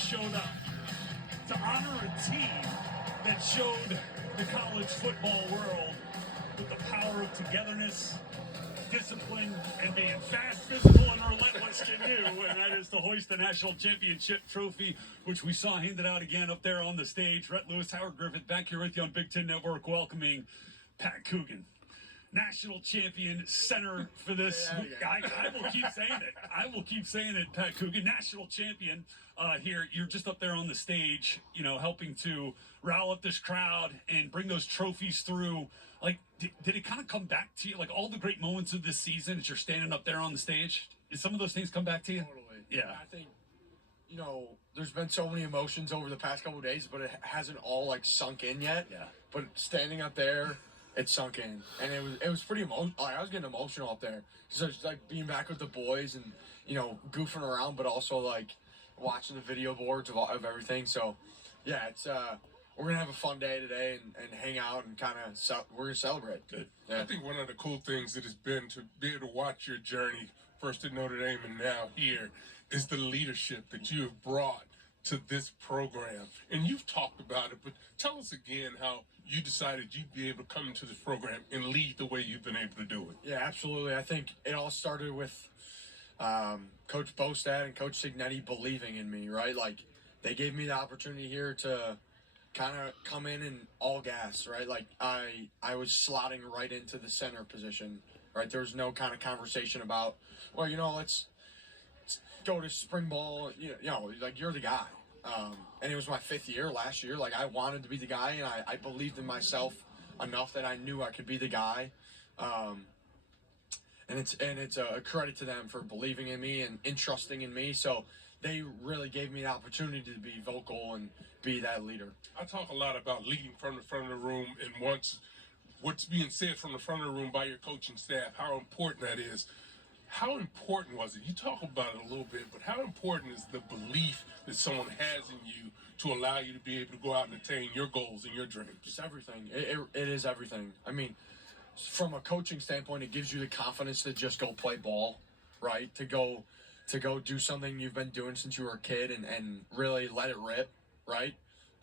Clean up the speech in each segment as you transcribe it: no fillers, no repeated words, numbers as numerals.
showed up to honor a team that showed the college football world with the power of togetherness, discipline, and being fast, physical, and relentless can do, and that is to hoist the national championship trophy, which we saw handed out again up there on the stage. Rhett Lewis, Howard Griffith, back here with you on Big Ten Network, welcoming Pat Coogan, national champion center for this. I will keep saying it. I will keep saying it, Pat Coogan, national champion here. You're just up there on the stage, you know, helping to rile up this crowd and bring those trophies through. Like, did it kind of come back to you? Like, all the great moments of this season as you're standing up there on the stage, did some of those things come back to you? Totally. Yeah. I think, you know, there's been so many emotions over the past couple of days, but it hasn't all, like, sunk in yet. Yeah. But standing up there, it sunk in. And it was pretty emotional. I was getting emotional up there. Because it's like being back with the boys and, you know, goofing around, but also, like, watching the video boards of everything. So, yeah, it's we're going to have a fun day today and hang out and kind of we're going to celebrate. Good. I think one of the cool things that has been to be able to watch your journey, first at Notre Dame and now here, is the leadership that you have brought to this program. And you've talked about it, but tell us again how you decided you'd be able to come into this program and lead the way you've been able to do it. Yeah, absolutely. I think it all started with Coach Bostad and Coach Cignetti believing in me, right? Like, they gave me the opportunity here to kind of come in and all gas, right? Like, I was slotting right into the center position, right? There was no kind of conversation about, well, you know, let's go to spring ball, you know, like, you're the guy. And it was my 5th year last year. Like, I wanted to be the guy, and I believed in myself enough that I knew I could be the guy. And it's a credit to them for believing in me and entrusting in me. So they really gave me the opportunity to be vocal and be that leader. I talk a lot about leading from the front of the room, and what's being said from the front of the room by your coaching staff, how important that is. How important was it? You talk about it a little bit, but how important is the belief that someone has in you to allow you to be able to go out and attain your goals and your dreams? It's everything. It is everything. I mean, from a coaching standpoint, it gives you the confidence to just go play ball, right? To go do something you've been doing since you were a kid and really let it rip, right?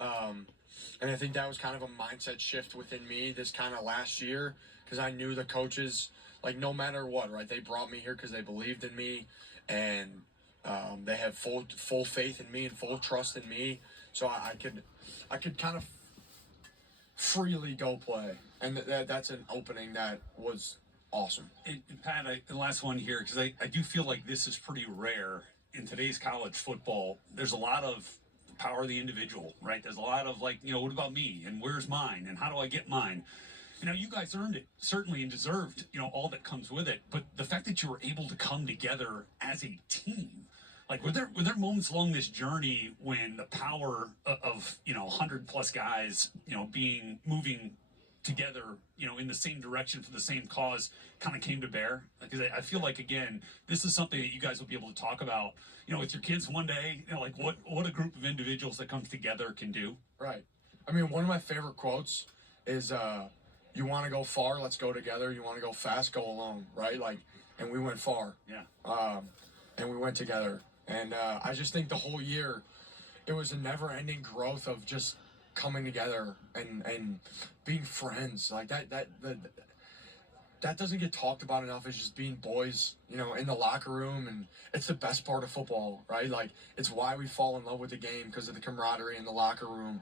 And I think that was kind of a mindset shift within me this kind of last year, because I knew the coaches, like, no matter what, right? They brought me here because they believed in me, and they had full faith in me and full trust in me, so I could kind of freely go play, and that's an opening that was awesome. And Pat, the last one here, because I do feel like this is pretty rare in today's college football. There's a lot of power of the individual, right? There's a lot of, like, you know, what about me, and where's mine, and how do I get mine? You know, you guys earned it, certainly, and deserved, you know, all that comes with it. But the fact that you were able to come together as a team, like, were there moments along this journey when the power of, you know, 100+ guys, you know, moving together, you know, in the same direction for the same cause kind of came to bear? Because I feel like, again, this is something that you guys will be able to talk about, you know, with your kids one day, you know, like what a group of individuals that comes together can do. Right. I mean, one of my favorite quotes is, you want to go far, let's go together. You want to go fast, go alone, right? Like, and we went far. Yeah. And we went together. And I just think the whole year, it was a never-ending growth of just coming together and being friends. Like, that doesn't get talked about enough. It's just being boys, you know, in the locker room, and it's the best part of football, right? Like, it's why we fall in love with the game, because of the camaraderie in the locker room.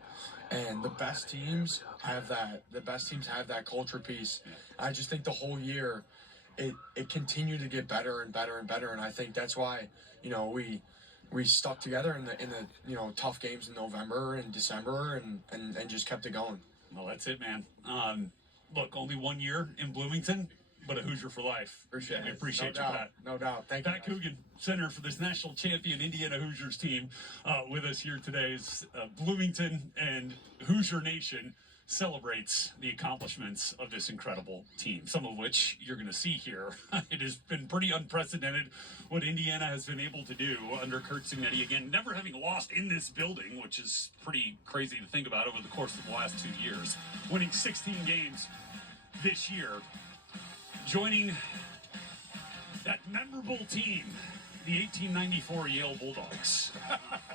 And the best teams have that. The best teams have that culture piece. I just think the whole year, it continued to get better and better and better. And I think that's why, you know, we stuck together in the you know, tough games in November and December and just kept it going. Well, that's it, man. Look, only 1 year in Bloomington, but a Hoosier for life. Appreciate it. We appreciate No you, doubt. Pat. No doubt. Thank you. Pat Coogan, center for this national champion Indiana Hoosiers team, with us here today. As Bloomington and Hoosier Nation celebrates the accomplishments of this incredible team, some of which you're going to see here. It has been pretty unprecedented what Indiana has been able to do under Curt Cignetti. Again, never having lost in this building, which is pretty crazy to think about over the course of the last 2 years. Winning 16 games this year. Joining that memorable team the 1894 Yale Bulldogs,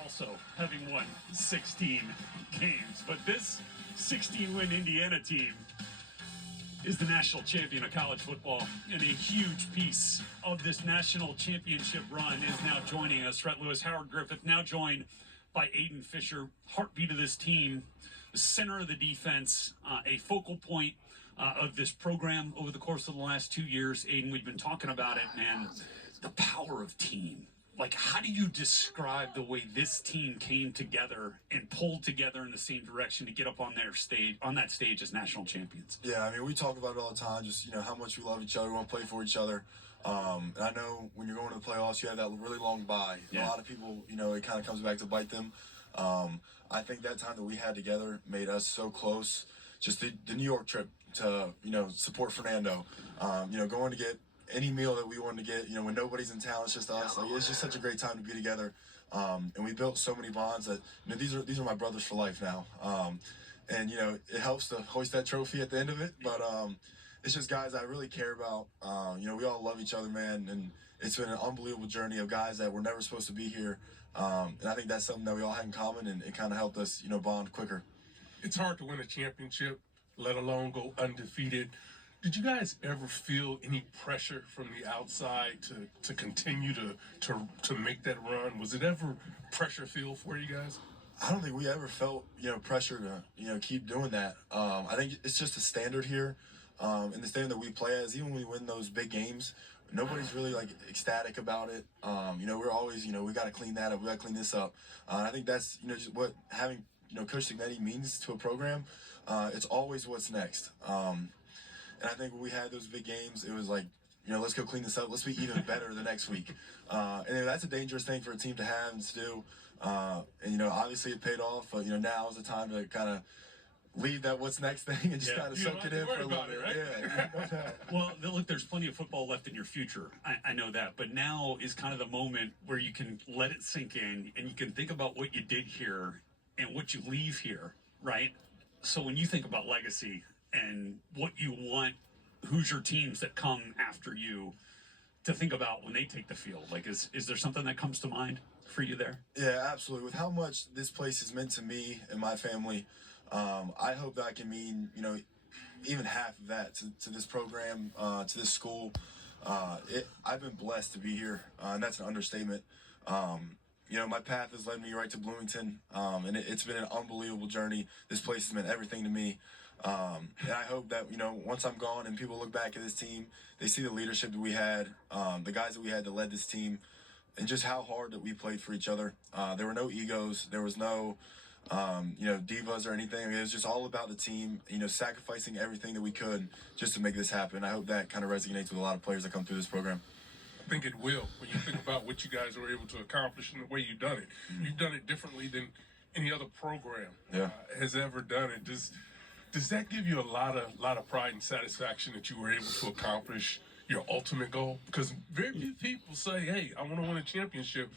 also having won 16 games. But this 16-win Indiana team is the national champion of college football, and a huge piece of this national championship run is now joining us. Rhett Lewis, Howard Griffith, now joined by Aiden Fisher, heartbeat of this team, the center of the defense, a focal point of this program over the course of the last 2 years. Aiden, we've been talking about it, man. The power of team. Like, how do you describe the way this team came together and pulled together in the same direction to get up on their stage, on that stage as national champions? Yeah, I mean, we talk about it all the time, just, you know, how much we love each other, we want to play for each other. And I know when you're going to the playoffs, you have that really long bye. Yeah. A lot of people, you know, it kind of comes back to bite them. I think that time that we had together made us so close. Just the New York trip to, you know, support Fernando, you know, going to get any meal that we wanted to get, you know, when nobody's in town, it's just us. Like, it's just such a great time to be together. And we built so many bonds that, you know, these are my brothers for life now. And, you know, it helps to hoist that trophy at the end of it. But it's just guys I really care about. You know, we all love each other, man. And it's been an unbelievable journey of guys that were never supposed to be here. And I think that's something that we all had in common, and it kind of helped us, you know, bond quicker. It's hard to win a championship, let alone go undefeated. Did you guys ever feel any pressure from the outside to continue to make that run? Was it ever pressure feel for you guys? I don't think we ever felt, you know, pressure to, you know, keep doing that. I think it's just a standard here, and the standard that we play as. Even when we win those big games, nobody's really like ecstatic about it. You know, we're always, you know, we got to clean that up, we got to clean this up. And I think that's, you know, just what having, you know, Coach Signetti means to a program. It's always what's next. And I think when we had those big games, it was like, you know, let's go clean this up. Let's be even better the next week. And that's a dangerous thing for a team to have and to do. And, you know, obviously it paid off. But, you know, now is the time to kind of leave that what's next thing and just kind of You don't soak have it to in for worry a little about bit. it, right? Yeah, no doubt. Well, look, there's plenty of football left in your future. I know that. But now is kind of the moment where you can let it sink in and you can think about what you did here and what you leave here, right? So when you think about legacy and what you want, who's your teams that come after you to think about when they take the field? Like, is there something that comes to mind for you there? Yeah, absolutely. With how much this place has meant to me and my family, I hope that I can mean, you know, even half of that to this program, to this school. I've been blessed to be here, and that's an understatement. You know, my path has led me right to Bloomington, and it's been an unbelievable journey. This place has meant everything to me. And I hope that, you know, once I'm gone and people look back at this team, they see the leadership that we had, the guys that we had that led this team, and just how hard that we played for each other. There were no egos. There was no, you know, divas or anything. I mean, it was just all about the team, you know, sacrificing everything that we could just to make this happen. I hope that kind of resonates with a lot of players that come through this program. I think it will when you think about what you guys were able to accomplish and the way you've done it. You've done it differently than any other program has ever done it. Does that give you a lot of pride and satisfaction that you were able to accomplish your ultimate goal? Because very few people say, hey, I want to win a championship.